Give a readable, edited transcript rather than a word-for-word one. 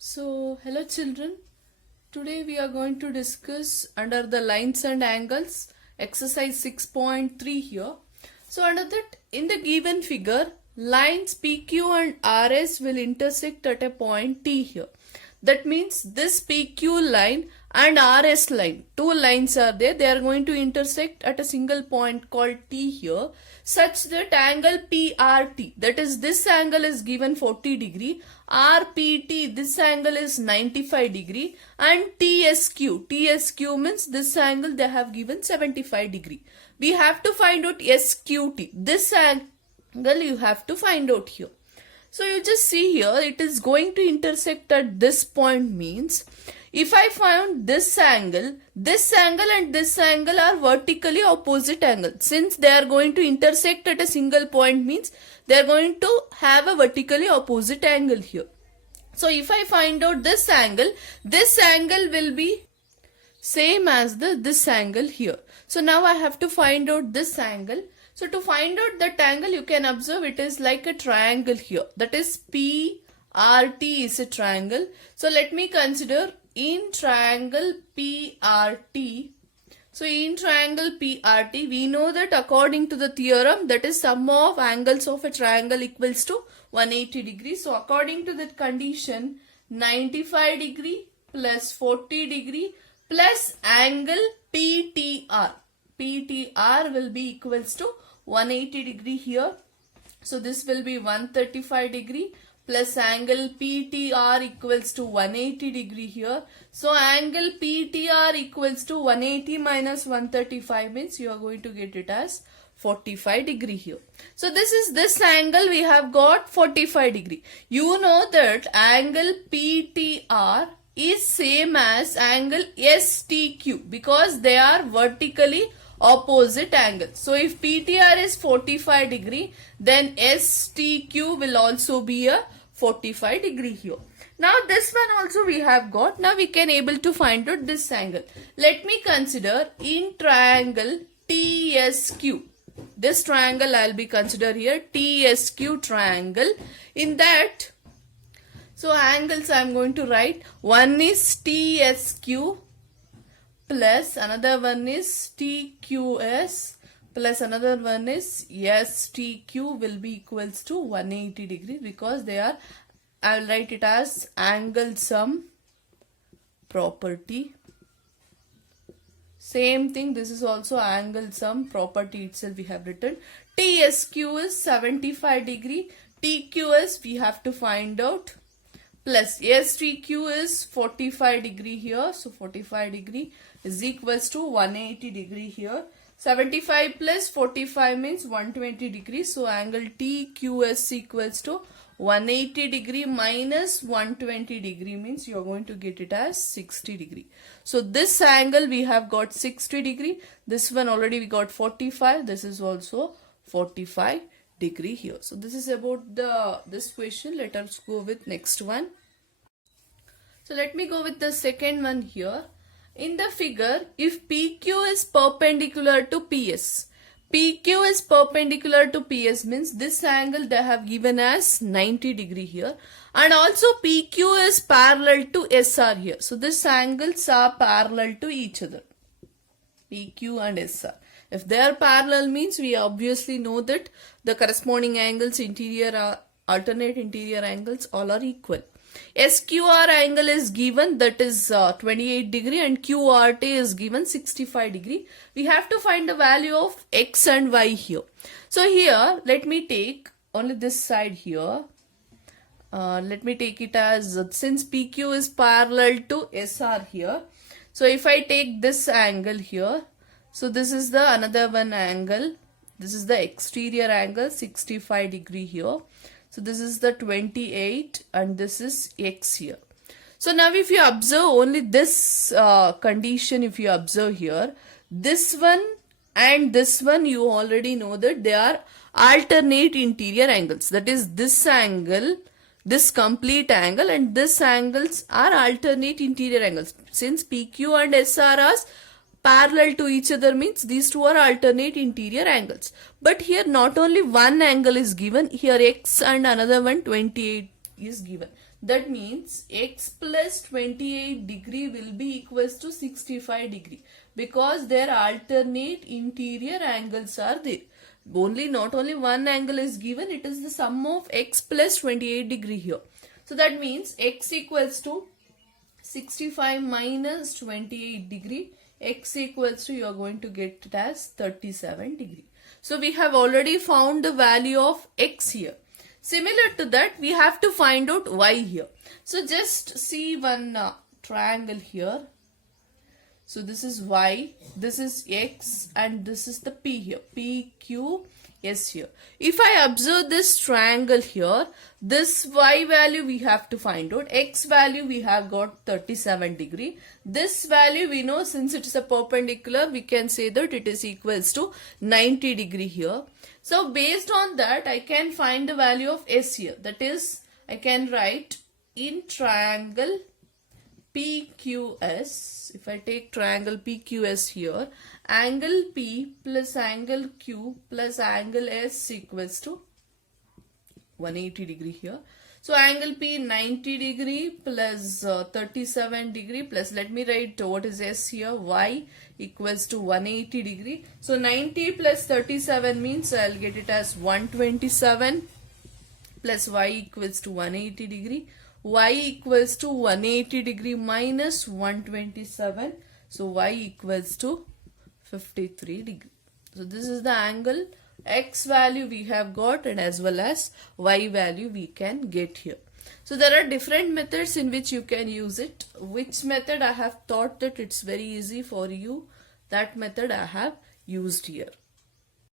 So, hello children. Today we are going to discuss under the lines and angles exercise 6.3 here. So, under that, in the given figure, lines PQ and RS will intersect at a point T here. That means this PQ line and RS line, two lines are there, they are going to intersect at a single point called T here, such that angle PRT, that is this angle is given 40 degree, RPT, this angle is 95 degree, and TSQ means this angle they have given 75 degree. We have to find out SQT, this angle you have to find out here. So you just see here, it is going to intersect at this point means, if I found this angle and this angle are vertically opposite angles. Since they are going to intersect at a single point means, they are going to have a vertically opposite angle here. So if I find out this angle will be same as this angle here. So now I have to find out this angle. So to find out that angle, you can observe it is like a triangle here. That is PRT is a triangle. So let me consider in triangle PRT. So in triangle PRT, we know that according to the theorem, that is sum of angles of a triangle equals to 180 degrees. So according to that condition, 95 degree plus 40 degree plus angle PTR. PTR will be equals to 180 degree here. So this will be 135 degree plus angle PTR equals to 180 degree here. So angle PTR equals to 180 minus 135 means you are going to get it as 45 degree here. So this is this angle we have got 45 degree. You know that angle PTR is same as angle STQ because they are vertically opposite angle. So if PTR is 45 degree, then STQ will also be a 45 degree here. Now this one also we have got. Now we can able to find out this angle. Let me consider in triangle TSQ. This triangle I'll be consider here TSQ triangle. In that, so angles I'm going to write. One is TSQ plus another one is TQS plus another one is STQ will be equals to 180 degree because they are, I will write it as angle sum property. Same thing, this is also angle sum property itself we have written. TSQ is 75 degree, TQS we have to find out, plus STQ is 45 degree here. So 45 degree is equals to 180 degree here. 75 plus 45 means 120 degree. So angle TQS equals to 180 degree minus 120 degree means you are going to get it as 60 degree. So this angle we have got 60 degree. This one already we got 45. This is also 45 degree here. So this is about this question. Let us go with next one. So let me go with the second one here. In the figure, if PQ is perpendicular to PS, PQ is perpendicular to PS means this angle they have given as 90 degree here, and also PQ is parallel to SR here. So this angles are parallel to each other, PQ and SR. If they are parallel means we obviously know that the corresponding angles interior are alternate interior angles all are equal. SQR angle is given, that is 28 degree, and QRT is given 65 degree. We have to find the value of X and Y here. So here let me take only this side here. Let me take it as, since PQ is parallel to SR here. So if I take this angle here, so this is the another one angle. This is the exterior angle 65 degree here. So this is the 28 and this is X here. So now if you observe only this condition, if you observe here, this one and this one, you already know that they are alternate interior angles. That is this angle, this complete angle, and this angles are alternate interior angles. Since PQ and SR are parallel to each other means these two are alternate interior angles. But here not only one angle is given, here x and another one 28 is given. That means x plus 28 degree will be equals to 65 degree because their alternate interior angles are there. Not only one angle is given, it is the sum of x plus 28 degree here. So that means x equals to 65 minus 28 degree, x equals to, you are going to get it as 37 degree. So we have already found the value of x here. Similar to that, we have to find out y here. So just see one triangle here. So this is y, this is x, and this is the p here, p, q, s here. If I observe this triangle here, this y value we have to find out, x value we have got 37 degree. This value we know, since it is a perpendicular, we can say that it is equals to 90 degree here. So based on that, I can find the value of s here. That is, I can write in triangle PQS, if I take triangle PQS here, angle P plus angle Q plus angle S equals to 180 degree here. So angle P 90 degree plus 37 degree plus, let me write what is S here, Y equals to 180 degree. So 90 plus 37 means I'll get it as 127 plus Y equals to 180 degree. Y equals to 180 degree minus 127. So y equals to 53 degree. So this is the angle. X value we have got, and as well as y value we can get here. So there are different methods in which you can use it. Which method I have thought that it's very easy for you, that method I have used here.